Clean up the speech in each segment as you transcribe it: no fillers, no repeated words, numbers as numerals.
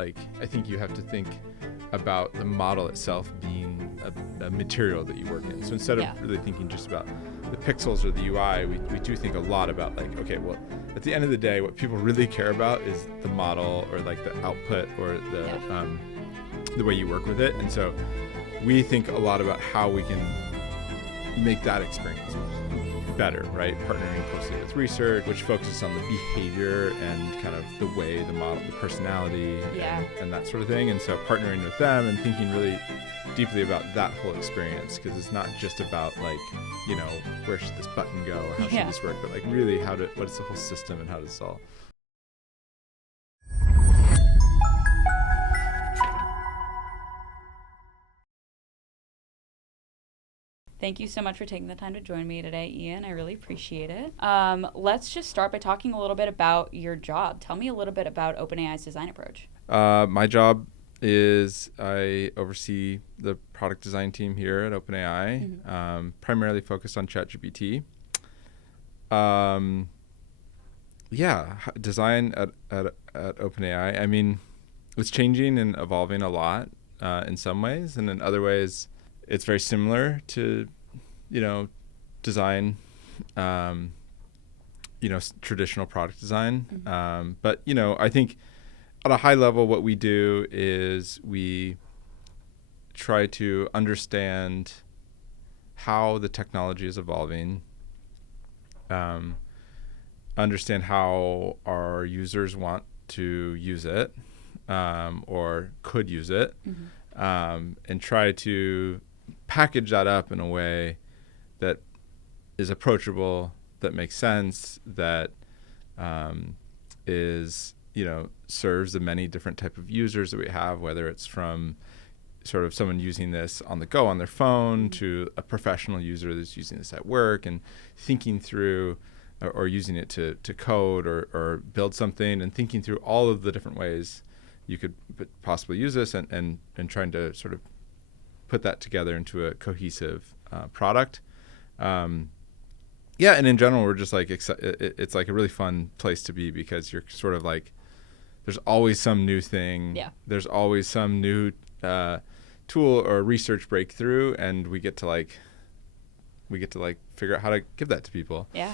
Like, I think you have to think about the model itself being a material that you work in. So instead of really thinking just about the pixels or the UI, we do think a lot about like, okay, well, at the end of the day, what people really care about is the model or like the output or the way you work with it. And so we think a lot about how we can make that experience better, right? Partnering closely with research, which focuses on the behavior and kind of the way the model, the personality, and that sort of thing. And so partnering with them and thinking really deeply about that whole experience, because it's not just about like, you know, where should this button go or how should this work, but like really what is the whole system and how does it all. Thank you so much for taking the time to join me today, Ian. I really appreciate it. Let's just start by talking a little bit about your job. Tell me a little bit about OpenAI's design approach. My job is I oversee the product design team here at OpenAI, primarily focused on ChatGPT. Design at OpenAI. I mean, it's changing and evolving a lot in some ways, and in other ways, it's very similar to, you know, design, traditional product design. But, you know, I think at a high level, what we do is we try to understand how the technology is evolving, understand how our users want to use it or could use it, and try to package that up in a way that is approachable, that makes sense, that is, you know, serves the many different type of users that we have, whether it's from sort of someone using this on the go on their phone to a professional user that's using this at work and thinking through or using it to code or build something and thinking through all of the different ways you could possibly use this and trying to sort of put that together into a cohesive product. And in general, we're just like, it's like a really fun place to be because you're sort of like, there's always some new thing. Yeah. There's always some new tool or research breakthrough, and we get to figure out how to give that to people. Yeah.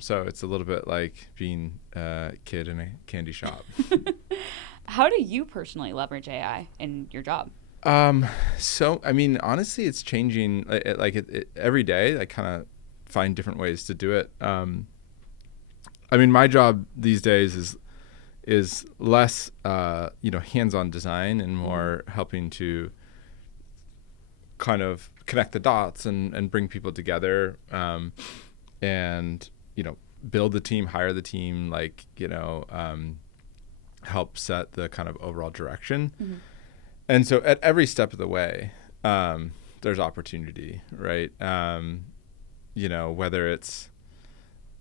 So it's a little bit like being a kid in a candy shop. How do you personally leverage AI in your job? So, I mean, honestly, it's changing every day. I kind of find different ways to do it. I mean, my job these days is less, hands-on design and more helping to kind of connect the dots and bring people together, and, you know, build the team, hire the team, help set the kind of overall direction. And so at every step of the way, there's opportunity, right? Whether it's,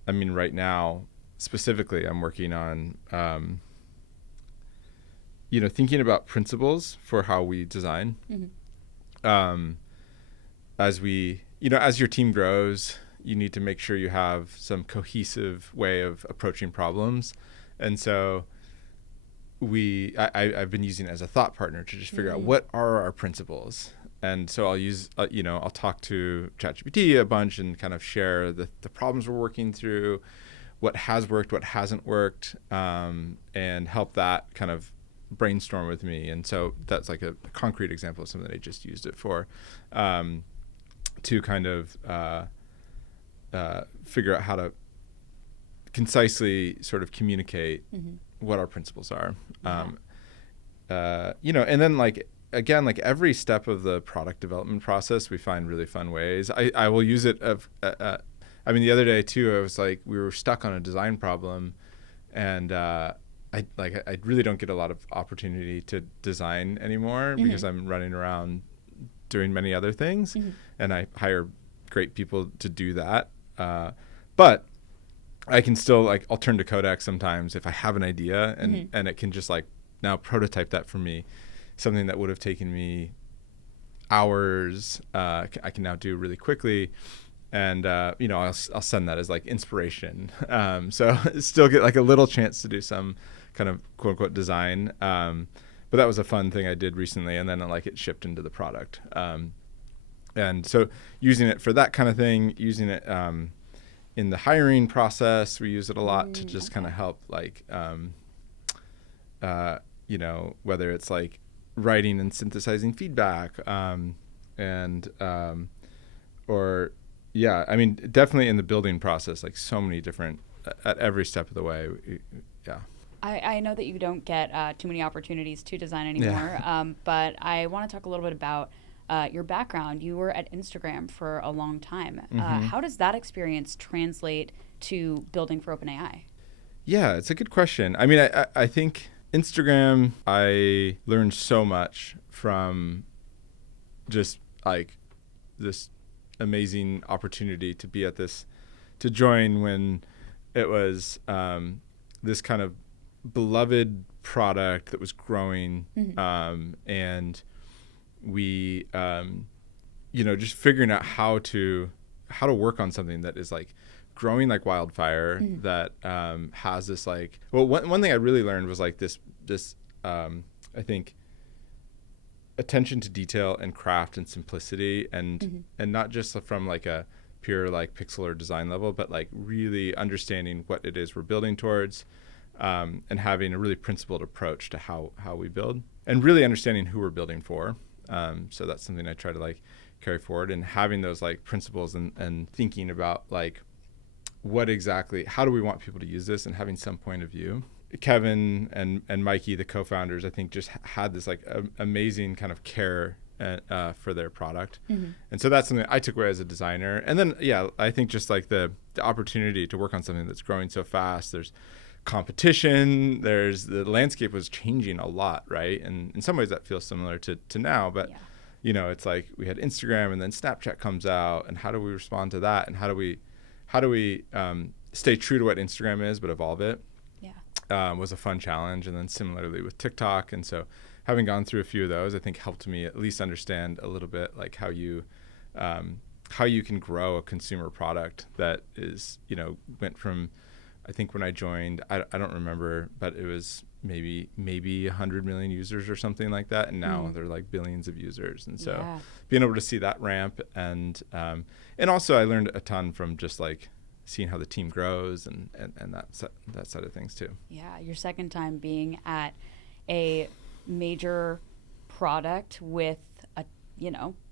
I mean, right now, specifically, I'm working on, thinking about principles for how we design. As your team grows, you need to make sure you have some cohesive way of approaching problems. And so I've been using it as a thought partner to just figure out what are our principles. And so I'll use, I'll talk to ChatGPT a bunch and kind of share the problems we're working through, what has worked, what hasn't worked, and help that kind of brainstorm with me. And so that's like a concrete example of something that I just used it for, to kind of figure out how to concisely sort of communicate what our principles are. And then like every step of the product development process, we find really fun ways. I will use it I mean, the other day too, I was like, we were stuck on a design problem, and I really don't get a lot of opportunity to design anymore because I'm running around doing many other things, and I hire great people to do that. But I can still I'll turn to Codex sometimes if I have an idea, and it can just now prototype that for me, something that would have taken me hours. I can now do really quickly. And, I'll send that as inspiration. So still get a little chance to do some kind of quote unquote design. but that was a fun thing I did recently, and then like it shipped into the product. And so using it for that kind of thing, using it in the hiring process, we use it a lot to just kind of help like, whether it's like writing and synthesizing feedback, definitely in the building process, like so many different, at every step of the way. Yeah. I know that you don't get too many opportunities to design anymore, but I want to talk a little bit about your background. You were at Instagram for a long time. How does that experience translate to building for OpenAI? Yeah, it's a good question. I mean, I think Instagram, I learned so much from just like this amazing opportunity to be at this, to join when it was this kind of beloved product that was growing, and we just figuring out how to work on something that is like growing like wildfire, that has this like, well, one thing I really learned was like this I think attention to detail and craft and simplicity, and not just from like a pure like pixel or design level, but like really understanding what it is we're building towards, and having a really principled approach to how we build, and really understanding who we're building for. So that's something I try to like carry forward, and having those like principles and thinking about like how do we want people to use this, and having some point of view. Kevin and Mikey, the co-founders, I think just had this like amazing kind of care for their product. And so that's something I took away as a designer. And then, I think just like the opportunity to work on something that's growing so fast. There's competition, the landscape was changing a lot, right? And in some ways that feels similar to now, but it's like we had Instagram, and then Snapchat comes out, and how do we respond to that? And how do we stay true to what Instagram is, but evolve it? Was a fun challenge. And then similarly with TikTok. And so having gone through a few of those, I think helped me at least understand a little bit like how you can grow a consumer product that is, went from, I think when I joined, I don't remember, but it was maybe 100 million users or something like that. And now they're like billions of users. And so being able to see that ramp, and also I learned a ton from just like seeing how the team grows and that side of things too. Yeah, your second time being at a major product with a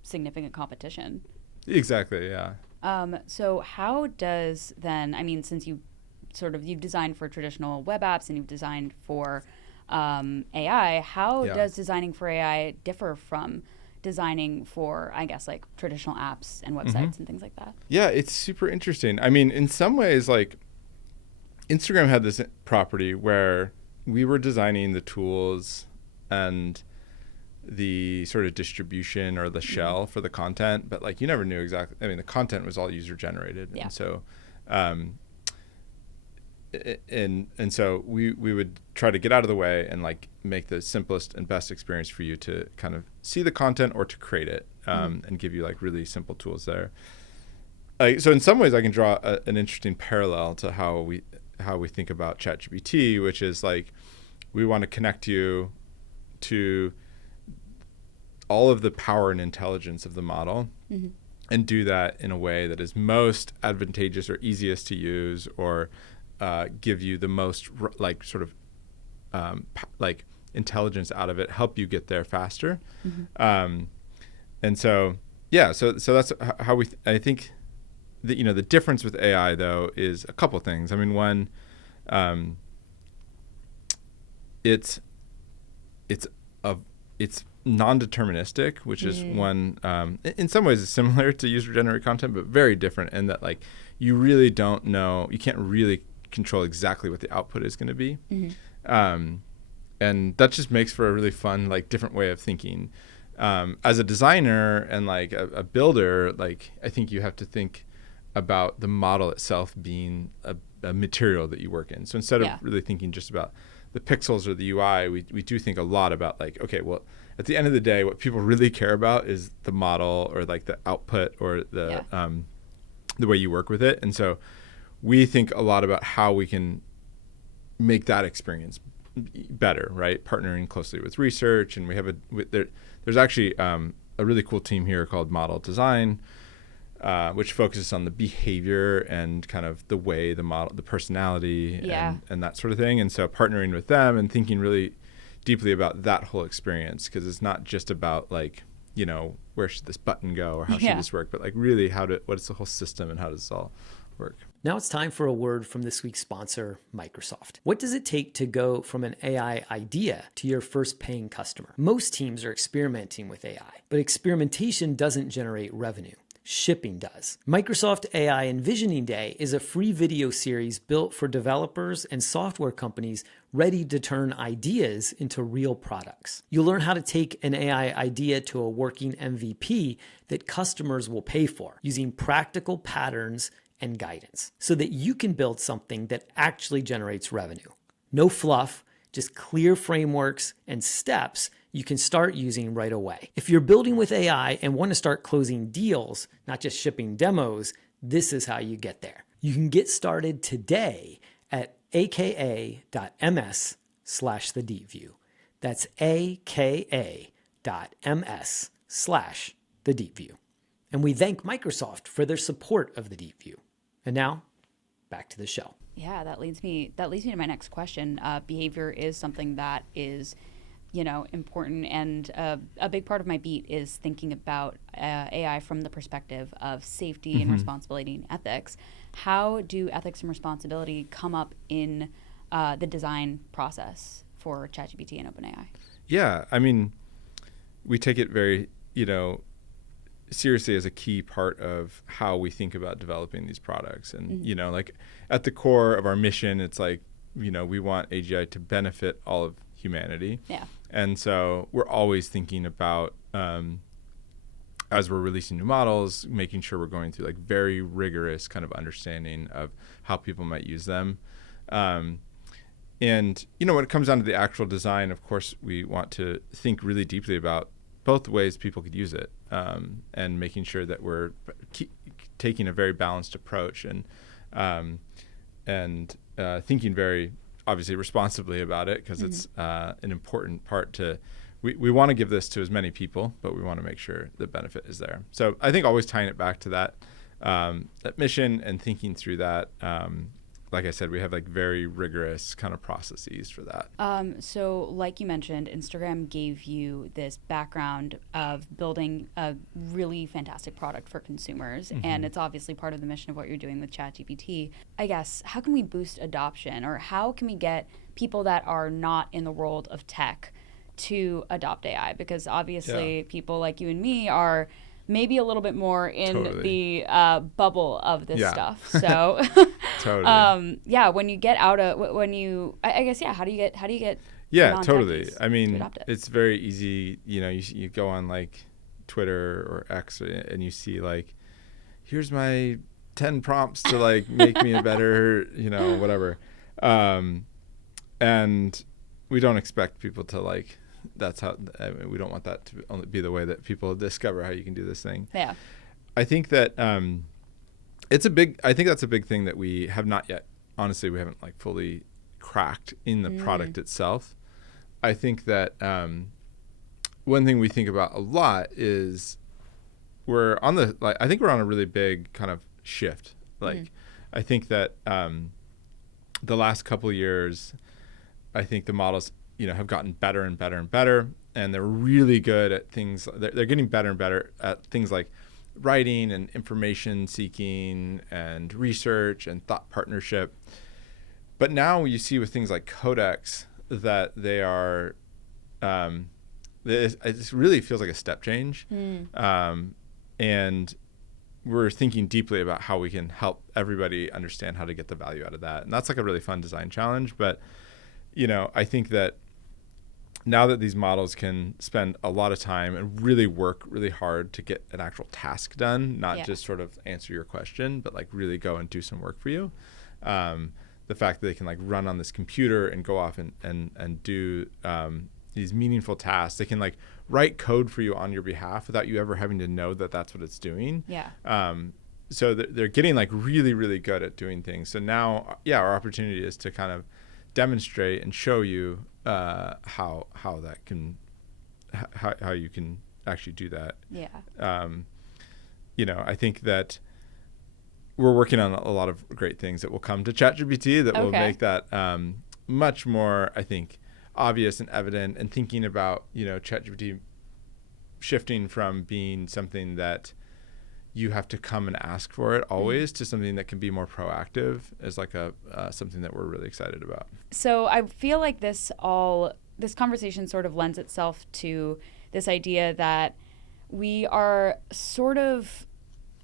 significant competition. Exactly, yeah. So how does then, I mean, since you've designed for traditional web apps and you've designed for AI, how does designing for AI differ from designing for, I guess, like traditional apps and websites and things like that? Yeah, it's super interesting. I mean, in some ways, like Instagram had this property where we were designing the tools and the sort of distribution or the shell for the content, but like you never knew exactly. I mean, the content was all user generated, and so and so we would try to get out of the way and like make the simplest and best experience for you to kind of see the content or to create it, and give you like really simple tools there. So in some ways I can draw an interesting parallel to how we think about ChatGPT, which is like we want to connect you to all of the power and intelligence of the model, and do that in a way that is most advantageous or easiest to use, or give you the most like sort of like intelligence out of it, help you get there faster. And so so that's how I think that the difference with AI though is a couple things. I mean, one, it's non-deterministic, which is one, in some ways it's similar to user-generated content, but very different in that like you really don't know, you can't really control exactly what the output is going to be. And that just makes for a really fun, like different way of thinking. As a designer and like a builder, like I think you have to think about the model itself being a material that you work in. So instead of really thinking just about the pixels or the UI, we do think a lot about like, okay, well, at the end of the day, what people really care about is the model or like the output or the way you work with it. And so we think a lot about how we can make that experience better, right? Partnering closely with research, and we have there's actually a really cool team here called Model Design, which focuses on the behavior and kind of the way the model, the personality, and that sort of thing. And so partnering with them and thinking really deeply about that whole experience, because it's not just about like, you know, where should this button go or how should this work, but like really what is the whole system and how does this all work? Now it's time for a word from this week's sponsor, Microsoft. What does it take to go from an AI idea to your first paying customer? Most teams are experimenting with AI, but experimentation doesn't generate revenue. Shipping does. Microsoft AI Envisioning Day is a free video series built for developers and software companies ready to turn ideas into real products. You'll learn how to take an AI idea to a working MVP that customers will pay for using practical patterns and guidance so that you can build something that actually generates revenue. No fluff, just clear frameworks and steps you can start using right away. If you're building with AI and want to start closing deals, not just shipping demos, this is how you get there. You can get started today at aka.ms/thedeepview. That's aka.ms/thedeepview. And we thank Microsoft for their support of the Deep View. And now, back to the show. Yeah, that leads me to my next question. Behavior is something that is, you know, important, and a big part of my beat is thinking about AI from the perspective of safety and responsibility and ethics. How do ethics and responsibility come up in the design process for ChatGPT and OpenAI? Yeah, I mean, we take it very, you know, seriously as a key part of how we think about developing these products. And, you know, like at the core of our mission, it's like, you know, we want AGI to benefit all of humanity. Yeah. And so we're always thinking about, as we're releasing new models, making sure we're going through like very rigorous kind of understanding of how people might use them. And, you know, when it comes down to the actual design, of course, we want to think really deeply about both ways people could use it, and making sure that we're taking a very balanced approach and thinking very obviously responsibly about it, because it's an important part to, we want to give this to as many people, but we want to make sure the benefit is there. So I think always tying it back to that mission and thinking through that. Like I said, we have like very rigorous kind of processes for that. So like you mentioned, Instagram gave you this background of building a really fantastic product for consumers. And it's obviously part of the mission of what you're doing with ChatGPT. I guess, how can we boost adoption, or how can we get people that are not in the world of tech to adopt AI? Because obviously people like you and me are maybe a little bit more in the bubble of this stuff. So when you get out of, I guess, how do you get totally. I mean, it's very easy, you know, you go on like Twitter or X and you see like, here's my 10 prompts to like make me a better, you know, whatever. And we don't expect people to like, that's how, we don't want that to only be the way that people discover how you can do this thing. Yeah. I think that I think that's a big thing that we have not yet, honestly, we haven't like fully cracked in the product itself. I think that one thing we think about a lot is I think we're on a really big kind of shift. Like, I think that the last couple of years, I think the models, you know, have gotten better and better and better, and they're really good at things. They're getting better and better at things like writing and information seeking and research and thought partnership. But now you see with things like Codex that they are, it really feels like a step change. And we're thinking deeply about how we can help everybody understand how to get the value out of that. And that's like a really fun design challenge. But, you know, I think that now that these models can spend a lot of time and really work really hard to get an actual task done, not just sort of answer your question, but like really go and do some work for you. The fact that they can like run on this computer and go off and do these meaningful tasks. They can like write code for you on your behalf without you ever having to know that that's what it's doing. So they're getting like really, really good at doing things. So now, our opportunity is to kind of demonstrate and show you how that can how you can actually do that. Yeah. I think that we're working on a lot of great things that will come to ChatGPT that will make that much more, I think, obvious and evident, and thinking about, ChatGPT shifting from being something that you have to come and ask for it always to something that can be more proactive is like something that we're really excited about. So I feel like this conversation sort of lends itself to this idea that we are sort of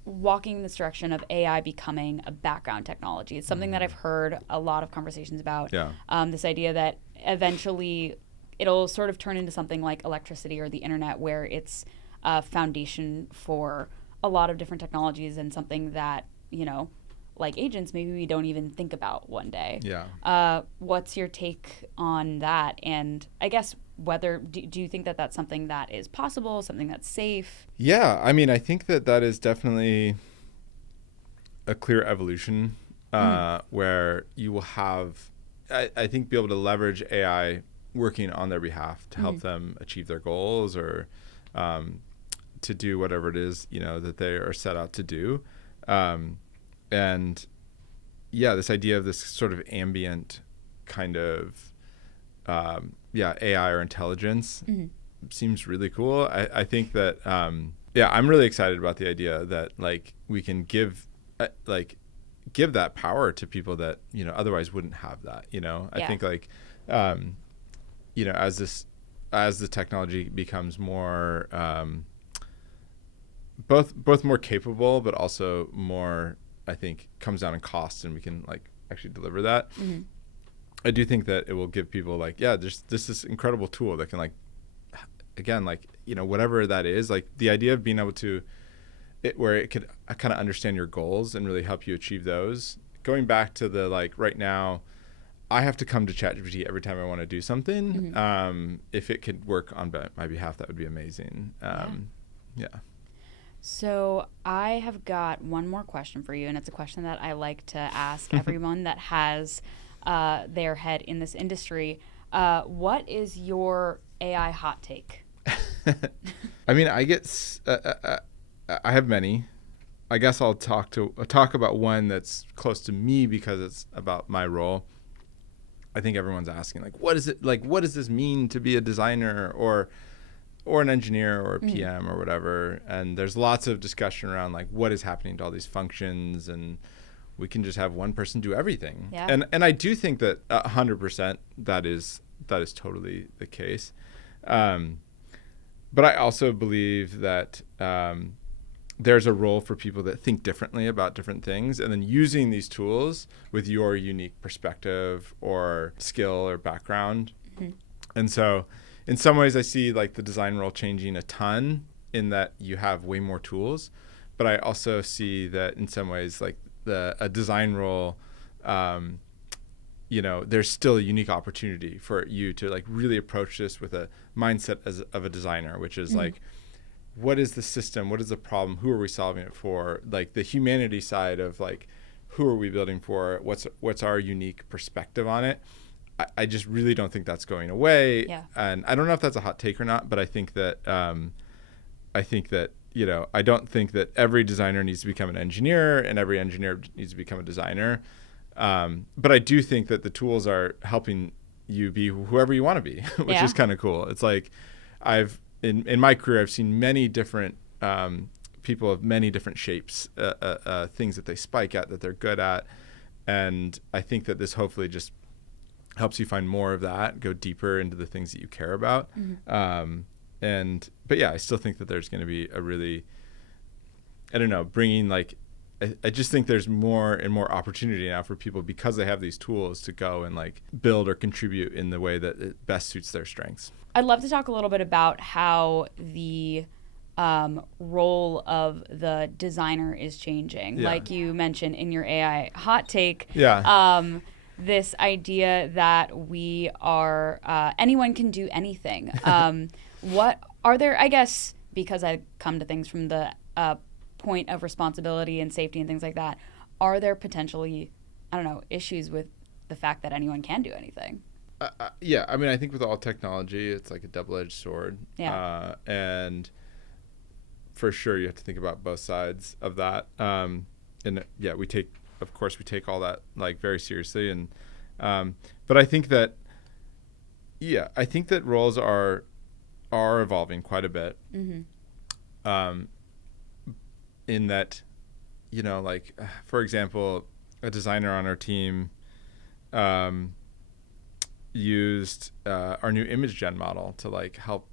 walking in this direction of AI becoming a background technology. It's something that I've heard a lot of conversations about. Yeah. This idea that eventually it'll sort of turn into something like electricity or the internet, where it's a foundation for a lot of different technologies, and something that, like agents, maybe we don't even think about one day. Yeah. What's your take on that? And I guess whether, do you think that that's something that is possible, something that's safe? Yeah. I mean, I think that is definitely a clear evolution where you will have, I think, be able to leverage AI working on their behalf to help them achieve their goals, or to do whatever it is, that they are set out to do. And yeah, this idea of this sort of ambient kind of, AI or intelligence seems really cool. I think that, I'm really excited about the idea that like we can give that power to people that, otherwise wouldn't have that, I think like, as the technology becomes more, both more capable, but also more, I think, comes down in cost, and we can like actually deliver that. I do think that it will give people like, there's this incredible tool that can like, again, like, whatever that is, like the idea of being able to, where it could kind of understand your goals and really help you achieve those. Going back to the, like, right now, I have to come to ChatGPT every time I want to do something. If it could work on my behalf, that would be amazing. Yeah. So I have got one more question for you, and it's a question that I like to ask everyone that has their head in this industry. What is your AI hot take? I mean, I have many. I guess I'll talk about one that's close to me because it's about my role. I think everyone's asking, like, what does this mean to be a designer or an engineer or a PM or whatever? And there's lots of discussion around like what is happening to all these functions, and we can just have one person do everything. Yeah. And I do think that 100% that is totally the case. But I also believe that there's a role for people that think differently about different things, and then using these tools with your unique perspective or skill or background. And so in some ways I see like the design role changing a ton in that you have way more tools, but I also see that in some ways like a design role, there's still a unique opportunity for you to like really approach this with a mindset of a designer, which is like, what is the system? What is the problem? Who are we solving it for? Like the humanity side of like, who are we building for? What's our unique perspective on it? I just really don't think that's going away. Yeah. And I don't know if that's a hot take or not, but I think that I don't think that every designer needs to become an engineer and every engineer needs to become a designer. But I do think that the tools are helping you be whoever you want to be, which is kind of cool. It's like in my career, I've seen many different people of many different shapes, things that they spike at, that they're good at. And I think that this hopefully just helps you find more of that, go deeper into the things that you care about. But yeah, I still think that there's going to be a really, I don't know, bringing like, I just think there's more and more opportunity now for people because they have these tools to go and like build or contribute in the way that it best suits their strengths. I'd love to talk a little bit about how the role of the designer is changing. Yeah. Like you mentioned in your AI hot take, this idea that we are, anyone can do anything. What are there, I guess, because I come to things from the point of responsibility and safety and things like that, are there potentially, I don't know, issues with the fact that anyone can do anything. Yeah, I mean, I think with all technology, it's like a double-edged sword. Yeah. And for sure, you have to think about both sides of that. And yeah, we take all that like very seriously. And but I think that roles are evolving quite a bit. Mm-hmm. In that, like for example, a designer on our team used our new image gen model to like help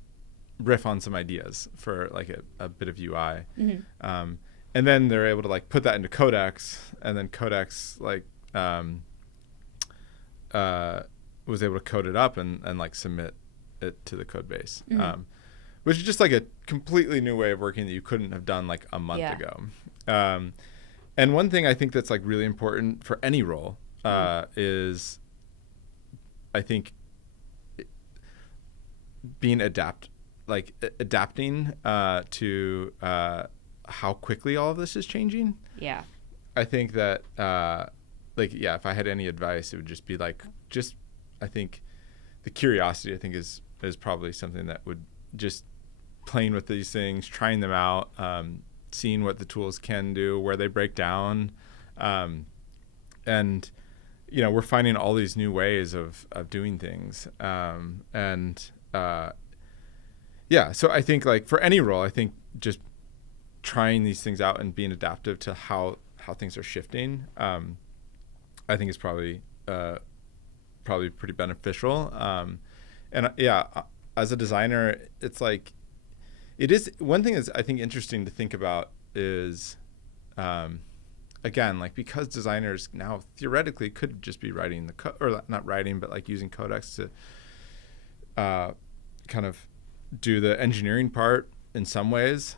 riff on some ideas for like a bit of UI. Mm-hmm. And then they're able to like put that into Codex, and then Codex like was able to code it up and like submit it to the code base. Mm-hmm. Which is just like a completely new way of working that you couldn't have done like a month ago. And one thing I think that's like really important for any role is, I think, being adapting to how quickly all of this is changing. Yeah. I think that if I had any advice, it would just be like, I think the curiosity, I think is probably something that would just playing with these things, trying them out, seeing what the tools can do, where they break down. And, we're finding all these new ways of doing things. So I think like for any role, I think just trying these things out and being adaptive to how things are shifting, I think is probably pretty beneficial. As a designer, it's like, it is one thing is I think interesting to think about is, again, like because designers now theoretically could just be writing the code, or not writing, but like using Codex to kind of do the engineering part in some ways.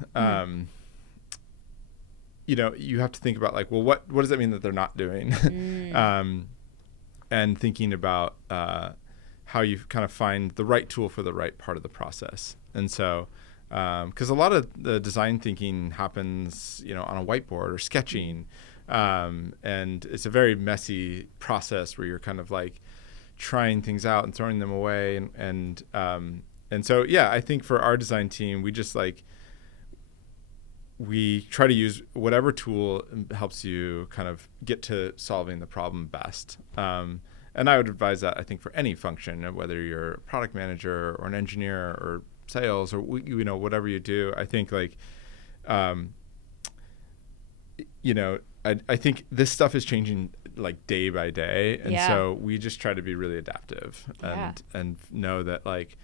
You have to think about like, well, what does that mean that they're not doing? And thinking about how you kind of find the right tool for the right part of the process. And so, because a lot of the design thinking happens, on a whiteboard or sketching, and it's a very messy process where you're kind of like trying things out and throwing them away, and so I think for our design team, we just like we try to use whatever tool helps you kind of get to solving the problem best. And I would advise that, I think, for any function, whether you're a product manager or an engineer or sales or, whatever you do. I think like, I think this stuff is changing like day by day. And so we just try to be really adaptive and know that like,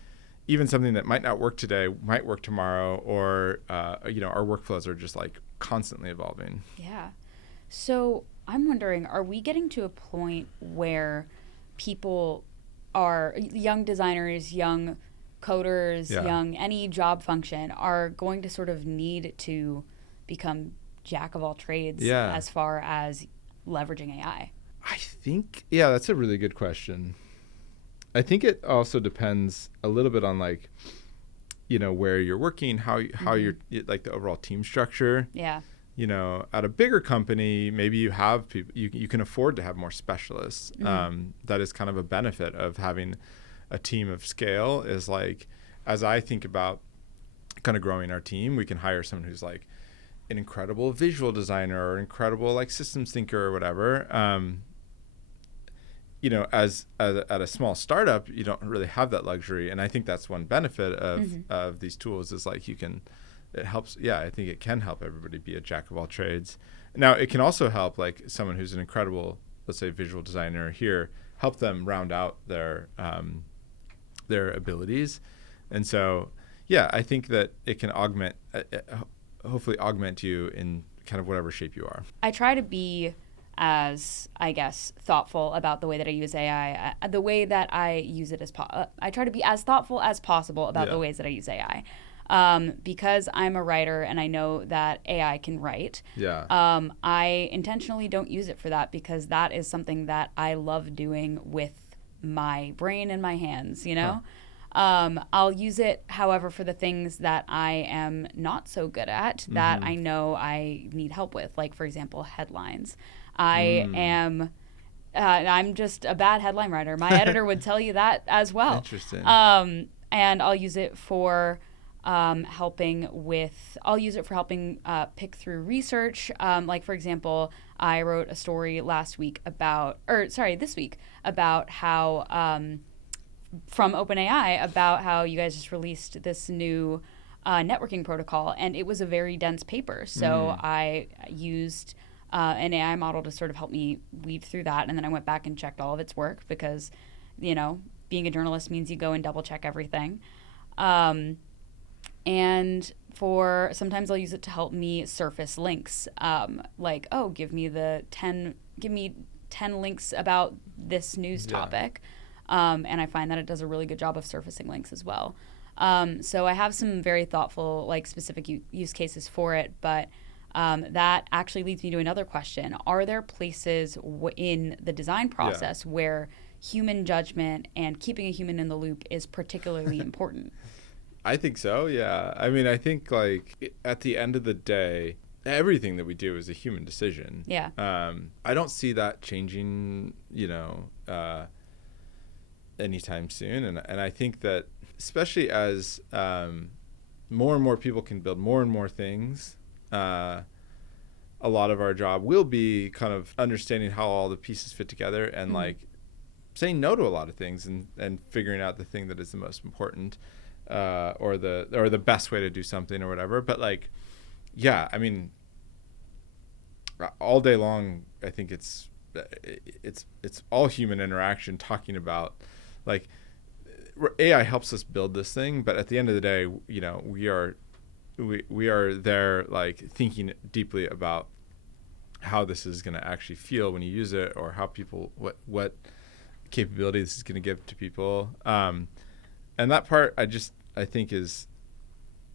even something that might not work today might work tomorrow, or, our workflows are just like constantly evolving. Yeah. So I'm wondering, are we getting to a point where people are, young designers, young coders, young, any job function, are going to sort of need to become jack of all trades as far as leveraging AI? I think, that's a really good question. I think it also depends a little bit on like, where you're working, how you're like the overall team structure. Yeah. At a bigger company, maybe you have people, you can afford to have more specialists. That is kind of a benefit of having a team of scale, is like, as I think about kind of growing our team, we can hire someone who's like an incredible visual designer or incredible like systems thinker or whatever. As at a small startup, you don't really have that luxury. And I think that's one benefit of these tools, is like it helps. Yeah, I think it can help everybody be a jack of all trades. Now, it can also help like someone who's an incredible, let's say, visual designer here, help them round out their abilities. And so, I think that it can hopefully augment you in kind of whatever shape you are. I try to be as, I guess, thoughtful about the way that I use AI, the way that I use it I try to be as thoughtful as possible about the ways that I use AI. Because I'm a writer and I know that AI can write. I intentionally don't use it for that, because that is something that I love doing with my brain and my hands, I'll use it, however, for the things that I am not so good at, that I know I need help with, like, for example, headlines. I am I'm just a bad headline writer. My editor would tell you that as well. Interesting. And I'll use it for helping pick through research. Like, for example, I wrote a story this week about how, from OpenAI, about how you guys just released this new networking protocol, and it was a very dense paper. So I used an AI model to sort of help me weed through that, and then I went back and checked all of its work because, being a journalist means you go and double check everything. And sometimes I'll use it to help me surface links, like, give me 10 links about this news topic. And I find that it does a really good job of surfacing links as well. So I have some very thoughtful, specific use cases for it, but that actually leads me to another question. Are there places in the design process where human judgment and keeping a human in the loop is particularly important? I think so, yeah. I mean, I think, at the end of the day, everything that we do is a human decision. Yeah. I don't see that changing, anytime soon. And I think that especially as more and more people can build more and more things, a lot of our job will be kind of understanding how all the pieces fit together and saying no to a lot of things and figuring out the thing that is the most important, or the best way to do something or whatever. But I mean, all day long, I think it's all human interaction talking about AI helps us build this thing, but at the end of the day, we are there thinking deeply about how this is going to actually feel when you use it, or how people what capability this is going to give to people. And that part I think is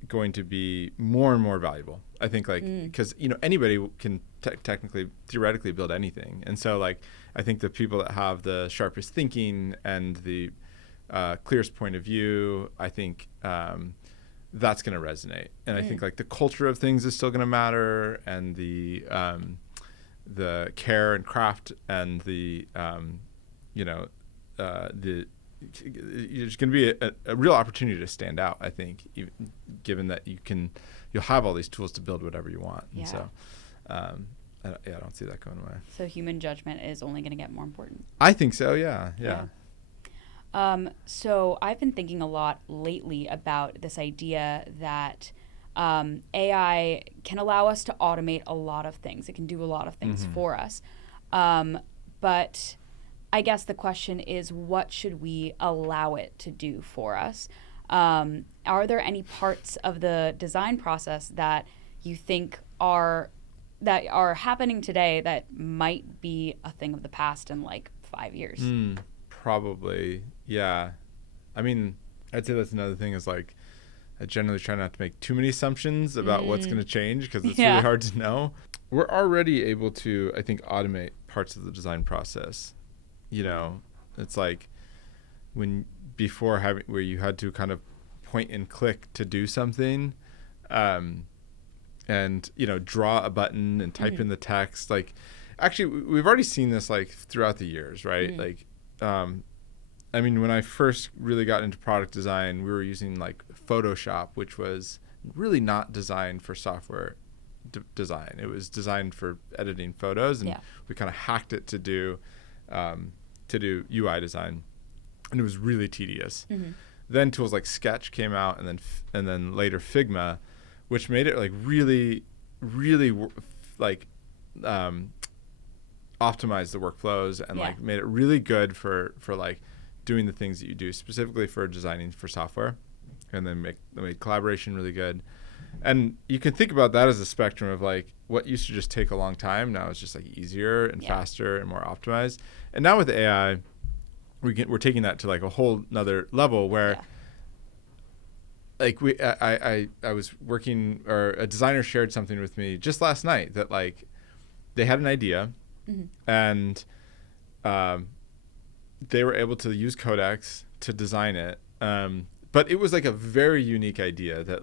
going to be more and more valuable. I think because anybody can technically theoretically build anything, and so I think the people that have the sharpest thinking and the clearest point of view, I think that's going to resonate. And I think the culture of things is still going to matter, and the care and craft and there's going to be a real opportunity to stand out, I think, given that you'll have all these tools to build whatever you want. Yeah. And so I don't see that going away. So human judgment is only going to get more important. I think so, yeah. So I've been thinking a lot lately about this idea that AI can allow us to automate a lot of things. It can do a lot of things for us. But I guess the question is, what should we allow it to do for us? Are there any parts of the design process that you think are happening today that might be a thing of the past in 5 years? Probably, yeah. I mean, I'd say that's another thing is I generally try not to make too many assumptions about what's going to change, because it's really hard to know. We're already able to, I think, automate parts of the design process. It's where you had to kind of point and click to do something, and draw a button and type in the text. Actually, we've already seen this throughout the years, right? I mean, when I first really got into product design, we were using Photoshop, which was really not designed for software design. It was designed for editing photos, and we kind of hacked it to do UI design, and it was really tedious. Then tools like Sketch came out, and then later Figma, which made it really, really optimize the workflows and made it really good for doing the things that you do, specifically for designing for software, and then made collaboration really good. And you can think about that as a spectrum of what used to just take a long time, now it's just easier and faster and more optimized. And now with AI, we're taking that to a whole nother level where I was working, or a designer shared something with me just last night that they had an idea, and they were able to use Codex to design it. But it was a very unique idea that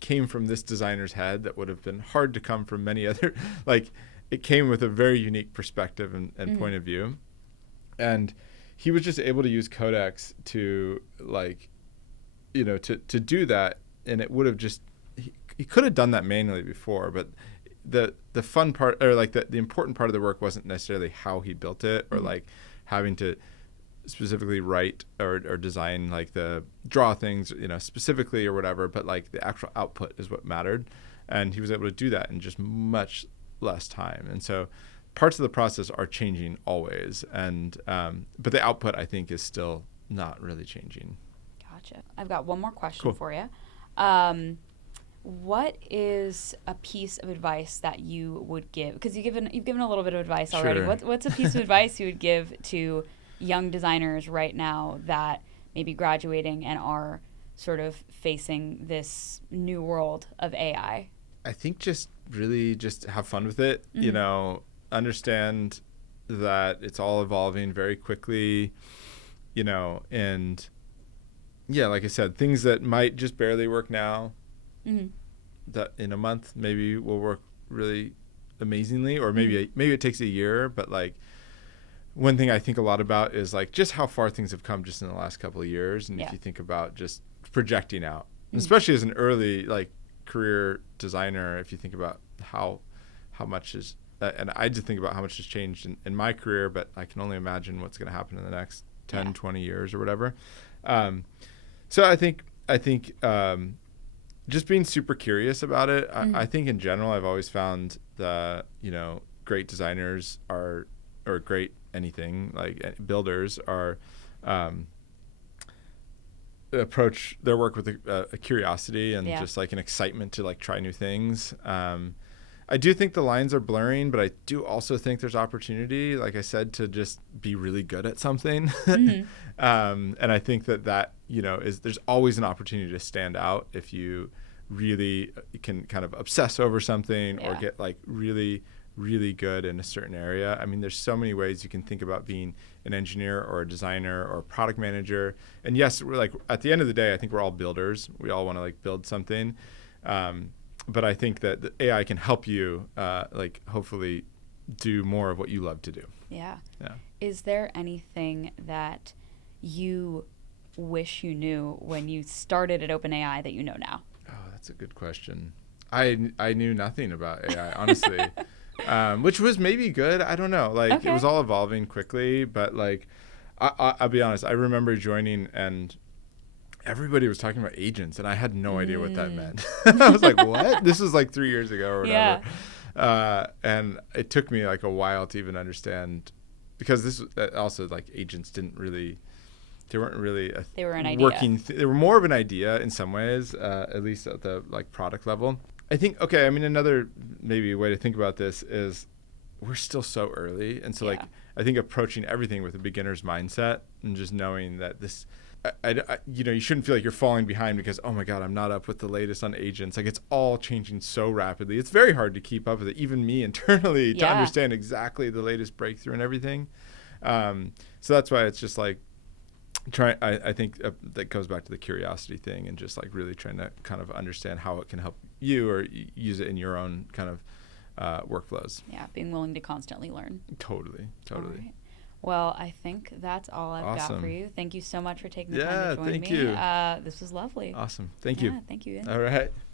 came from this designer's head that would have been hard to come from many other, it came with a very unique perspective and point of view. And he was just able to use Codex to like, to do that. And it would have just, he could have done that manually before, but the fun part, or like the important part of the work wasn't necessarily how he built it, or like having to specifically write or design, like the draw things, specifically or whatever, but like the actual output is what mattered. And he was able to do that in just much less time. And so parts of the process are changing always. And, but the output, I think, is still not really changing. Gotcha. I've got one more question Cool. for you. What is a piece of advice that you would give? Because you've given a little bit of advice already. Sure. What's a piece of advice you would give to young designers right now that may be graduating and are sort of facing this new world of AI? I think just really just have fun with it. Understand that it's all evolving very quickly, and yeah, like I said, things that might just barely work now, that in a month maybe will work really amazingly, or maybe it takes a year. But like, one thing I think a lot about is like just how far things have come just in the last couple of years. And if you think about just projecting out, especially as an early like career designer, if you think about how much is, and I just think about how much has changed in my career, but I can only imagine what's going to happen in the next 10, 20 years or whatever. So I think just being super curious about it. I think in general, I've always found that, great designers or great anything, like builders are, approach their work with a curiosity and just like an excitement to like try new things. I do think the lines are blurring, but I do also think there's opportunity, like I said, to just be really good at something. And I think that there's always an opportunity to stand out if you really can kind of obsess over something or get like really, really good in a certain area. I mean, there's so many ways you can think about being an engineer or a designer or a product manager. And yes, we're like, at the end of the day, I think we're all builders. We all want to like build something. But I think that the AI can help you, like hopefully do more of what you love to do. Yeah. Is there anything that you wish you knew when you started at OpenAI that you know now? Oh, that's a good question. I knew nothing about AI, honestly, which was maybe good. I don't know. Like it was all evolving quickly, but like I'll be honest. I remember joining and everybody was talking about agents, and I had no idea what that meant. I was like, what? This was like 3 years ago or whatever. And it took me like a while to even understand, because this also like agents weren't really they were an working idea. They were more of an idea in some ways, at least at the like product level. I think, I mean, another maybe way to think about this is we're still so early. And so like, I think approaching everything with a beginner's mindset and just knowing that this, you shouldn't feel like you're falling behind because, oh my God, I'm not up with the latest on agents. Like it's all changing so rapidly. It's very hard to keep up with it, even me internally, to understand exactly the latest breakthrough and everything. So that's why it's just like, I think that goes back to the curiosity thing and just like really trying to kind of understand how it can help you or use it in your own kind of workflows. Yeah, being willing to constantly learn. Totally. Right. Well, I think that's all I've got for you. Thank you so much for taking the time to join me. Thank you. This was lovely. Awesome. Thank you. Thank you, Ian. All right.